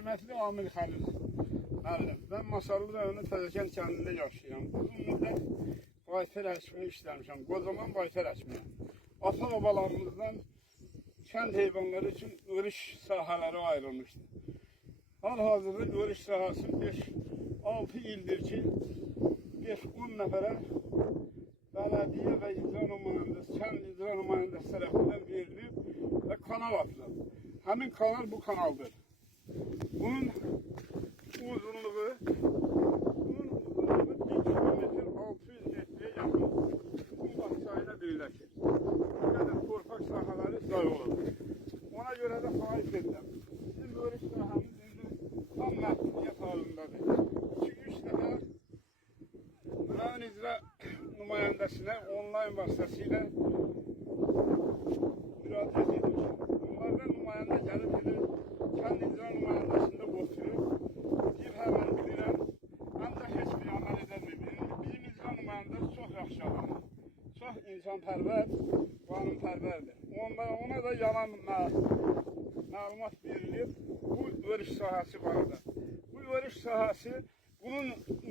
Hörmətli Amil Xəlil müəllim, mən Masarlı rayonu Təzəkən kəndində yaşayıram. Uzun müddət baytar əkmini işləmişəm, qocaman baytar əkmini. Ata-babalarımızdan kənd heyvanları üçün örüş sahələri ayrılmışdı. Hal-hazırda örüş sahəsi 5-6 ildir ki, 5-10 nəfərə bələdiyyə və icra nümayəndəsi, kənd icra nümayəndəsi tərəfindən verilib və kanal atılıb. Həmin kanal bu kanaldır. Bunun uzunluğu 1 kilometr 600 metreye yakın Qumbaş çayına birləşir. Bu qədər torpaq sahələri zay olur. Ona görə də xahiş edirəm. Bizim örüş sahəmiz indi tam məhdudiyyət halındadır. 2-3 nəfər rayon icra nümayəndəsinə onlayn vasitəsilə müraciət edir. Onlardan nümayəndə gəlib gedir, kənd icra nümayəndəsində oturur. Bir həmən bilirəm, ancaq heç bir əməl edilmir. Bizim icra nümayəndəsi çox yaxşı adamdır. Çox insanpərvər, qanunpərvərdir. Ona da yalan məlumat verilib bu örüş sahəsi barədə. Bu örüş sahəsi, bunun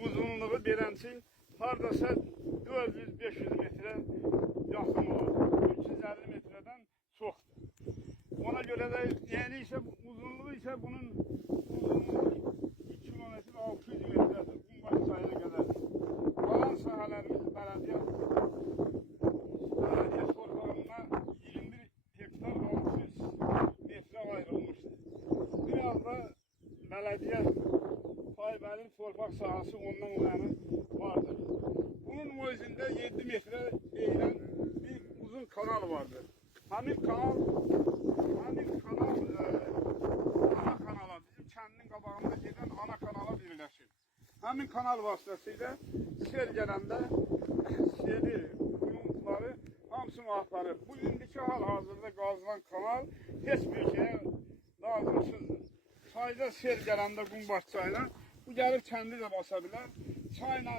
uzunluğu belənçi hardasa 400-500 metrə yaxın olur. 350 metrədən çoxdur. Ona görə də yəni isə uzunluğu isə bunun uzunluğu 2 kilometr 600 metrədir. Qumbaş çayına qədər. Qalan sahələrimiz bələdiyyə torpağına 21 hektar 600 metrə ayrılmışdır. Biraz da bələdiyyə paybəli torpaq sahəsi ondan olanı vardır. Bunun özündə 7 metrə eğilən bir uzun kanal vardır. Həmin kanal ana kanala, bizim kəndin qabağında gedən ana kanala birləşir. Həmin kanal vasitəsilə sel gələndə seli, yumruqları hamısını aparır. Bu indiki hal-hazırda qazılan kanal heç bir şeyə lazımsızdır. Çayda sel gələndə Qumbaş çayına, bu gəlib kəndi də basa bilər. Çayla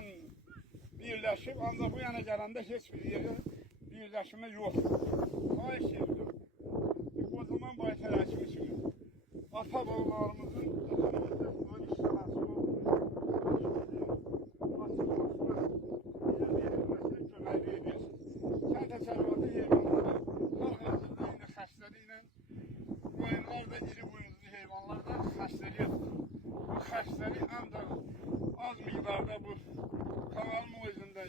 birləşib, ancaq bu yana gələndə heç bir yerə birləşmə yoxdur. Xahiş edirəm. O zaman baytar əkimi kimi. Ata-babalarımızın örüş sahəsi verilməsine kömək edirsiniz. Kənd təsərrüfatı heyvanları hal-hazırda indi xəstəli ilə qoyunlar da iri boyunlu heyvanlar da xəstəliyyətdir. Bu xəstəlik ancaq az miqdarda bu kanalın özündə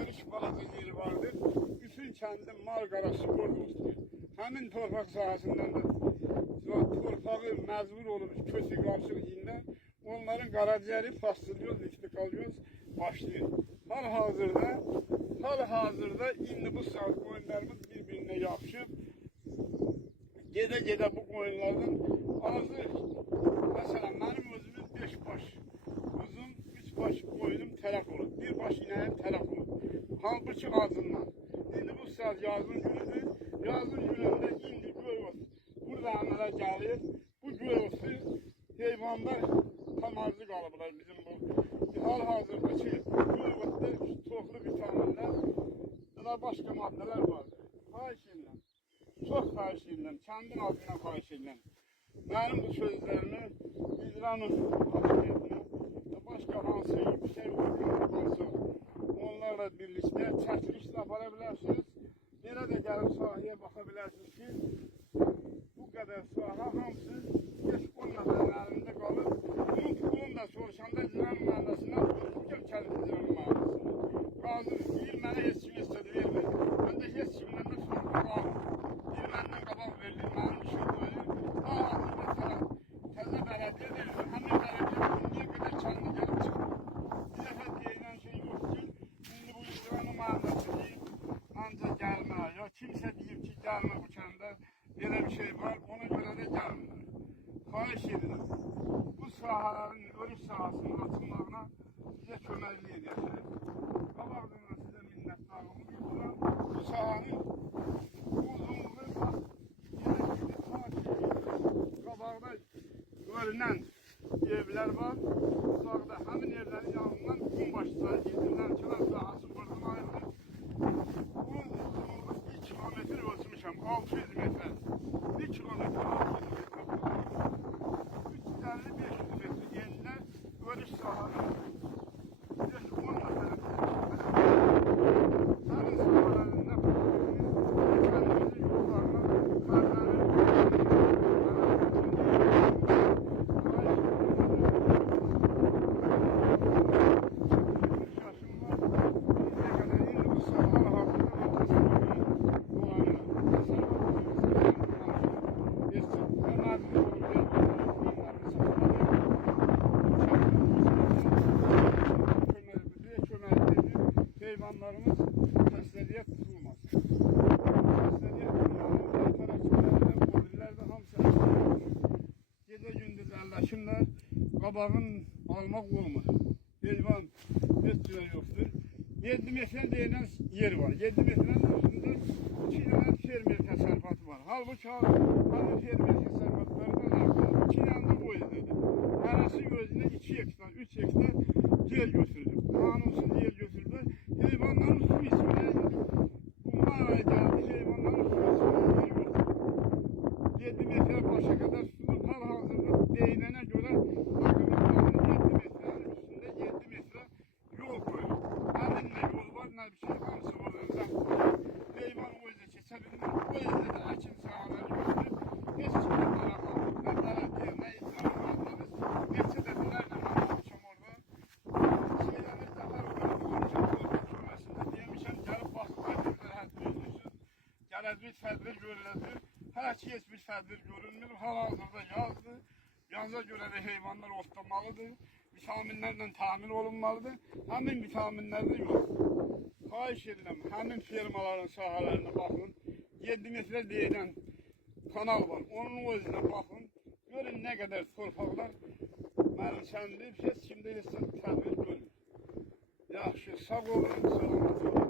örüş balaca yeri vardır. Bütün kəndin mal qarası orada oturuyor. Həmin torpaq sahəsindən də torpağı məcbur olmuş kötü qarşılığında onların qaraciyəri pastırıyoruz, iftikalıyoruz, başlayır. Hal-hazırda indi bu saat qoyunlarımız bir-birinə yapışıb gedə-gedə bu qoyunlardan azı, məsələn, mənim özümün 5 baş uzun, 3 baş qoyunum tələf olur, 1 baş inəyim tələf olur. Halbuki azından. İndi bu saat yazın günüdür. Yazın günündə indi göy ot burada əmələ gəlir. Bu göy otu heyvanlar tamazlı qalıblar bizim bu. Hal-hazırdakı göy otda çoxlu vitaminlər və başqa maddələr vardır. Xahiş edirəm. Çox xahiş edirəm. Kəndin adından xahiş edirəm. Mənim bu sözlərimi icranın hakimiyyətinə və başqa hansı yüksək orqanlar varsa onlarla birlikdə çəkilişlə apara bilərsiniz. Belə də gəlib sahəyə baxa bilərsiniz ki, bu qədər sahə hamısı 5-10 nəfərin əlində qalır. Bunun pulunu da soruşanda icra nümayəndəsindən gəl kənd icra nümayəndəsindən. Qazı deyir, mənə heç kim istədi vermir. Məndə heç kimdən də soruşma qalmır. Bir məndən qabaq verilir, mənim işim qoyulur. Hal-hazırda təzə bələdiyyə verilir. Həmin bələdiyyə indiyə qədər kəndə gəlib çıxır. Bir dəfə deyilən şey yoxdur ki, indi bu icra nümayəndəsi deyir, ancaq gəlmə, ya kimsə deyir ki, gəlmə bu kəndə, belə bir şey var, ona görə də gəlmə. Xahiş edirəm, bu sahələrin, örüş sahəsinin açılmağına bizə köməkli edəcək. Qabaqdan sizə minnətdarlığımı bildirirəm. Bu sahanın uzunluğu bax, qabaqda görünən evlər var. Uzaqda həmin evlərin yanından Qumbaş çayı gedirlər, kənar sahəsi buradan ayrılır. Bunun uzunluğu 1 kilometr ölçmüşəm, 600 metrə. 1 kilometr 600 metrə. da qabağın almaq olmur. Heyvan heç cürə yoxdur. 7 metre deyilən yer var. 7 metrenin üstündə 2 dənə fermer təsərrüfatı var. Halbuki həmin fermer təsərrüfatlarından 2 dənə də boyundadır. Arası gözünə 2 hektar, 3 hektar yer götürülür. Qanunsuz yer götürülür. Heyvanların su içməyə bunlar araya gəldi. Heyvanların su içməyə yeri yoxdur. 7 metre başa kadar sudur. Hal-hazırda deyilene göre akıbetlerin 7 metrenin üstünde 7 metre yol koyuyor. Hemen ne yol var ne bir şey hamısı oradan zaten. Heyvan o yüzden geçebilmez. O yüzden de ekim sahaları götürüp hiç çıkıntılara kaldık. Ne taraf diye ne icra aldınız. Geçe defelerle anlatacağım orada. Şeyleriniz de var orada. Konuşan korku kümesinde diyemişim. Gelip bakıp acımda rahat gözlüsün. Gələcək tədbir görüləcək. Hələ ki heç bir tədbir görünmür. Hal-hazırda yazdır. Yaza görə də heyvanlar otlamalıdır. Vitaminlərlə təmin olunmalıdır. Həmin vitaminlər də yox. Xahiş edirəm, həmin fermaların sahələrinə baxın. 7 metre deyilən kanal var. Onun özünə baxın. Görün nə qədər torpaqlar mənimsəndir. Heç kimdə heç tədbir görmür. Yaxşı, sağ olun, salamat olun.